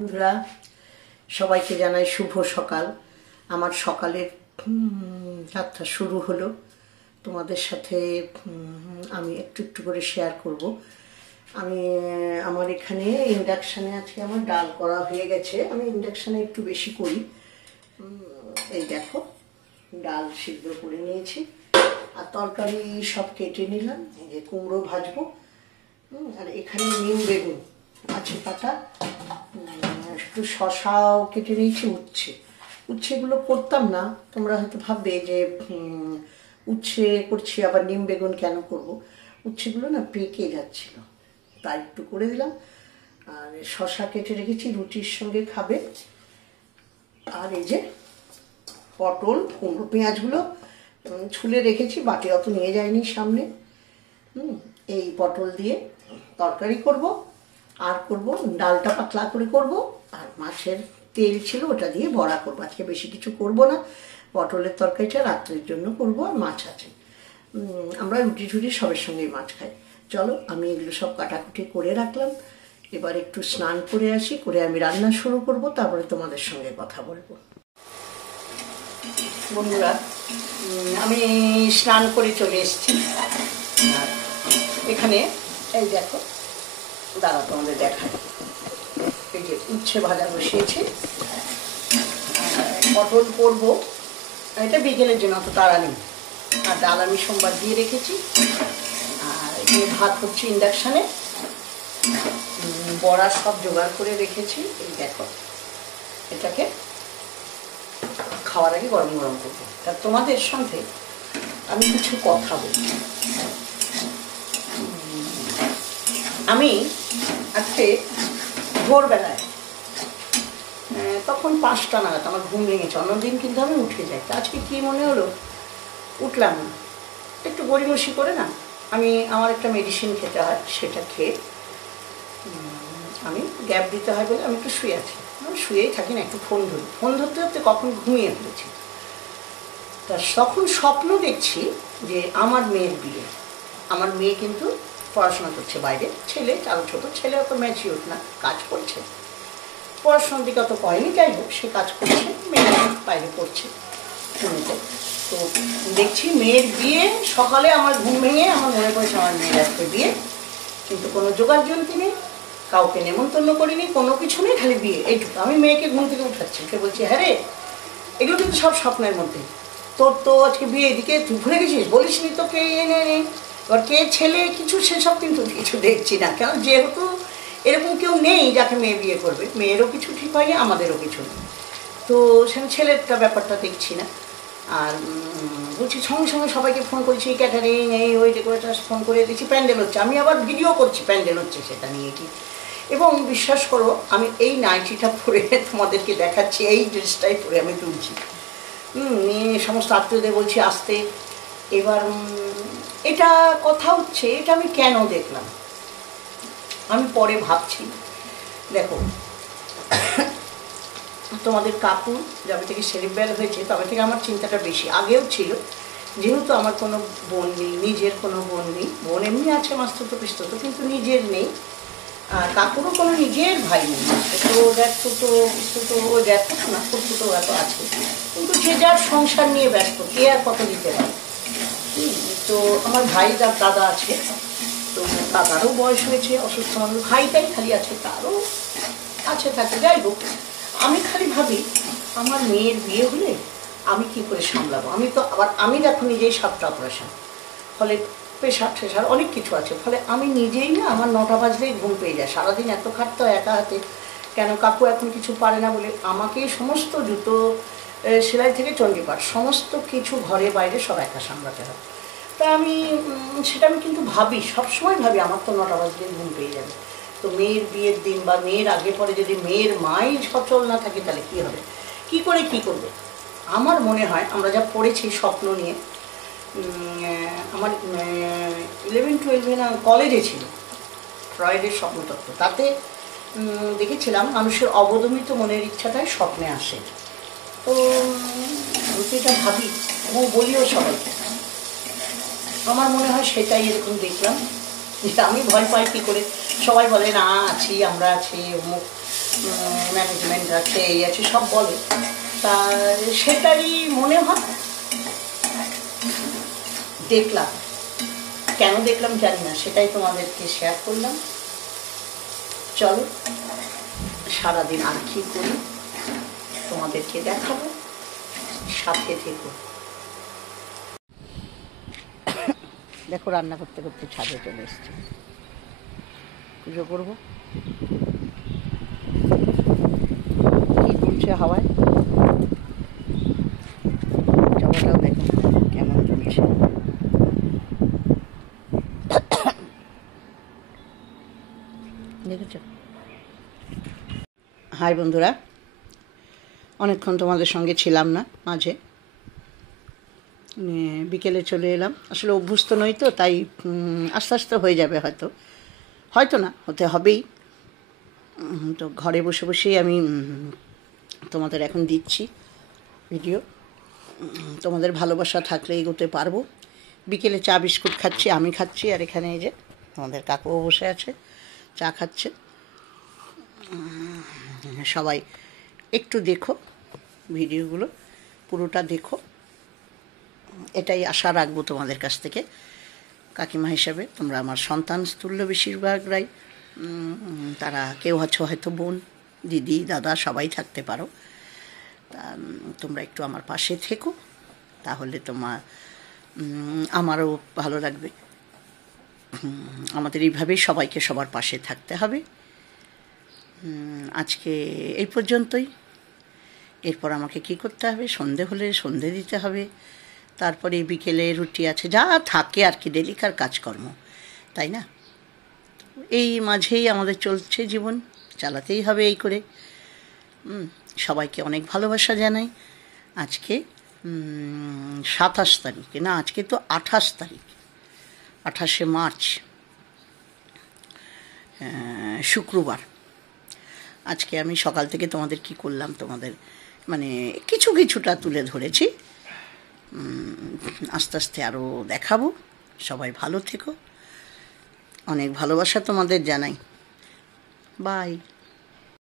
বন্ধুরা সবাইকে জানাই শুভ সকাল। আমার সকালের যাত্রা শুরু হলো। তোমাদের সাথে আমি একটু একটু করে শেয়ার করব। আমার এখানে ইন্ডাকশানে আজকে আমার ডাল করা হয়ে গেছে। আমি ইন্ডাকশানে একটু বেশি করি। এই দেখো, ডাল সিদ্ধ করে নিয়েছি আর তরকারি সব কেটে নিলাম। এই যে কুমড়ো ভাজবো, আর এখানে নিম বেগুন আছে কাটা, একটু শশাও কেটে নিয়েছি। উচ্ছেগুলো করতাম না, তোমরা হয়তো ভাববে যে উচ্ছে করছি আবার নিম বেগুন কেন করব। উচ্ছেগুলো না পেকে যাচ্ছিল, তাই একটু করে দিলাম। আর শশা কেটে রেখেছি, রুটির সঙ্গে খাবে। আর এই যে পটল, কুমড়ো, পেঁয়াজগুলো ছুলে রেখেছি, বাটি অত নিয়ে যায়নি সামনে। এই পটল দিয়ে তরকারি করব, আর করব ডালটা পাতলা করে করব, আর মাছের তেল ছিল ওটা দিয়ে বড়া করব। আজকে বেশি কিছু করব না, পটলের তরকারিটা রাত্রের জন্য করব, আর মাছ আছে। আমরা রুটি টুটি সবের সঙ্গেই মাছ খাই। চলো, আমি এগুলো সব কাটাকুটি করে রাখলাম। এবার একটু স্নান করে আসি, করে আমি রান্না শুরু করব, তারপরে তোমাদের সঙ্গে কথা বলবো। বন্ধুরা, আমি স্নান করে চলে এসেছি। এখানে এই দেখো, দাঁড়া তোমাদের দেখায়, এই যে উচ্ছে ভাজা বসিয়েছি, পটল করবো, এটা বিকেলের জন্য, অত তাড়া নেই। আর ডাল আমি সোমবার দিয়ে রেখেছি। আর এখানে ভাত হচ্ছে ইন্ডাকশানে, বড়া সব জোগাড় করে রেখেছি। এই দেখো, এটাকে খাওয়ার আগে গরম গরম করবো। তা তোমাদের সঙ্গে আমি কিছু কথা বলি। আমি আজকে ভোরবেলায় তখন 5টা নাগাদ আমার ঘুম ভেঙেছে। অন্যদিন কিন্তু আমি উঠে যাই, আজকে কি মনে হলো উঠলাম না। একটু গড়িমসি করে না, আমার একটা মেডিসিন খেতে হয়, সেটা খেয়ে আমি গ্যাপ দিতে হয় বলে আমি একটু শুয়ে আছি। আমি শুয়েই থাকি না, একটু ফোন ধরতে ধরতে কখন ঘুমিয়ে পড়েছি। তা তখন স্বপ্ন দেখছি যে আমার মেয়ের বিয়ে। আমার মেয়ে কিন্তু পড়াশোনা করছে বাইরে, ছেলে আরও ছোটো, ছেলে অত ম্যাচিওর না, কাজ করছে, পড়াশোনার দিকে অত করেনি। যাই হোক, সে কাজ করছে, মেয়ে বাইরে পড়ছে শুনতে। তো দেখছি মেয়ের বিয়ে। সকালে আমার ঘুম ভেঙে আমার মনে পড়েছে আমার মেয়ের আজকে বিয়ে, কিন্তু কোনো যোগাযোগ নেই, কাউকে নেমন্তন্ন করিনি, কোনো কিছু নেই, খালি বিয়ে, এইটুকু। আমি মেয়েকে ঘুম থেকে উঠাচ্ছি, কে বলছি, হ্যাঁ রে, এগুলো কিন্তু সব স্বপ্নের মধ্যে। তোর তো আজকে বিয়ে, এদিকে তুই ভুলে গেছিস, বলিস নি তো কে এনে নেই, এবার কে ছেলে কিছু, সেসব কিন্তু কিছু দেখছি না। কেন, যেহেতু এরকম কেউ নেই যাকে মেয়ে বিয়ে করবে, মেয়েরও কিছু ঠিক হয়নি, আমাদেরও কিছু নেই, তো সেখানে ছেলেরটা ব্যাপারটা দেখছি না। আর বলছি, সঙ্গে সঙ্গে সবাইকে ফোন করছি, ক্যাটারিং এই ওই ডেকোরেটার ফোন করে দিচ্ছি, প্যান্ডেল হচ্ছে। আমি আবার ভিডিও করছি প্যান্ডেল হচ্ছে সেটা নিয়ে কি। এবং বিশ্বাস করো, আমি এই নাইটিটা পরে তোমাদেরকে দেখাচ্ছি, এই ড্রেসটাই পরে আমি তুলছি। নিয়ে সমস্ত আত্মীয়দের বলছি আসতে। এবার এটা কথা হচ্ছে, এটা আমি কেন দেখলাম আমি পরে ভাবছি। দেখো, তোমাদের কাকু যবে থেকে সেরিব্রাল হয়েছে তবে থেকে আমার চিন্তাটা বেশি, আগেও ছিল। যেহেতু আমার কোনো বোন নেই, নিজের কোনো বোন নেই, বোন এমনি আছে মাস্তুতো পিস্তুতো, কিন্তু নিজের নেই। আর কাকুরও কোনো নিজের ভাই নেই, তো দেখতো পিস্তুতো দেখতো না, করতো এত আছে, কিন্তু যে যার সংসার নিয়ে ব্যস্ত, কে আর কত দিতে পারে। তো আমার ভাই তার দাদা আছে, তো দাদারও বয়স হয়েছে, অসুস্থ মানুষ, ভাইটাই খালি আছে, তারও আছে থাকে। যাই হোক, আমি খালি ভাবি আমার মেয়ের বিয়ে হলে আমি কি করে সামলাবো। আমি দেখো নিজেই 7টা অপারেশন, ফলে প্রেশার ঠেসার অনেক কিছু আছে, ফলে আমি নিজেই না, আমার 9টা বাজলেই ঘুম পেয়ে যায়। সারাদিন এত খাটতে হয় একা হাতে, কেন কাকু এখন কিছু পারে না বলে আমাকেই সমস্ত জুতো সেলাই থেকে চণ্ডীপাঠ সমস্ত কিছু ঘরে বাইরে সব একা সামলাতে হয়। তা সেটা আমি কিন্তু ভাবি, সবসময় ভাবি আমার তো 9টা বাজলেই ঘুম পেয়ে যাবে। তো মেয়ের বিয়ের দিন বা মেয়ের আগে পরে যদি মেয়ের মাই সচল না থাকে, তাহলে কী হবে, কী করে কী করবে। আমার মনে হয় আমরা যা পড়েছি স্বপ্ন নিয়ে, আমার 11-12 না কলেজে ছিল ফ্রয়েডের স্বপ্নতত্ত্ব, তাতে দেখেছিলাম মানুষের অবদমিত মনের ইচ্ছাটাই স্বপ্নে আসে। তো আমি এটা ভাবি এবং বলিও সবাইকে। আমার মনে হয় সেটাই এরকম দেখলাম। আমি ভয় পাই কী করে, সবাই বলে না আছি, আমরা আছি, অমুক ম্যানেজমেন্ট আছে, এই আছে, সব বলে। তা সেটারই মনে হয় দেখলাম, কেন দেখলাম জানি না, সেটাই তোমাদেরকে শেয়ার করলাম। চলো সারাদিন আর কি করি তোমাদেরকে দেখাবো, সাথে থেকো। দেখো রান্না করতে করতে ছাদে চলে এসছি, পুজো করবো। কি দুলছে হাওয়ায়, জবাটাও দেখো কেমন দুলছে। দেখেছ? হাই বন্ধুরা, অনেকক্ষণ তোমাদের সঙ্গে ছিলাম না মাঝে, বিকেলে চলে এলাম। আসলে অভ্যস্ত নই তো, তাই আস্তে আস্তে হয়ে যাবে, হয়তো হয়তো না, হতে হবেই। তো ঘরে বসে বসেই আমি তোমাদের এখন দিচ্ছি ভিডিও। তোমাদের ভালোবাসা থাকলে এগোতে পারবো। বিকেলে চা বিস্কুট খাচ্ছি, আমি খাচ্ছি, আর এখানে এই যে আমাদের কাকুও বসে আছে, চা খাচ্ছে। সবাই একটু দেখো ভিডিওগুলো, পুরোটা দেখো, এটাই আশা রাখবো তোমাদের কাছ থেকে। কাকিমা হিসাবে তোমরা আমার সন্তান তুল্য, বেশিরভাগরাই। তারা কেউ হয়তো বোন, দিদি, দাদা সবাই থাকতে পারো। তা তোমরা একটু আমার পাশে থেকো, তাহলে আমারও ভালো লাগবে। আমাদের এইভাবেই সবাইকে সবার পাশে থাকতে হবে। আজকে এই পর্যন্তই। এরপর আমাকে কি করতে হবে, সন্ধে হলে সন্ধে দিতে হবে, তারপরে বিকেলে রুটি আছে, যা থাকে আর কি, ডেলিকার কাজকর্ম, তাই না? এই মাঝেই আমাদের চলছে জীবন, চালাতেই হবে এই করে। সবাইকে অনেক ভালোবাসা জানাই। আজকে 27 তারিখে না, আজকে তো 28 তারিখ, 28শে মার্চ, শুক্রবার। আজকে আমি সকাল থেকে তোমাদের কি করলাম, তোমাদের মানে কিছুটা তুলে ধরেছি। আস্তে আস্তে আরও দেখাবো। সবাই ভালো থেকো, অনেক ভালোবাসা তোমাদের জানাই। বাই।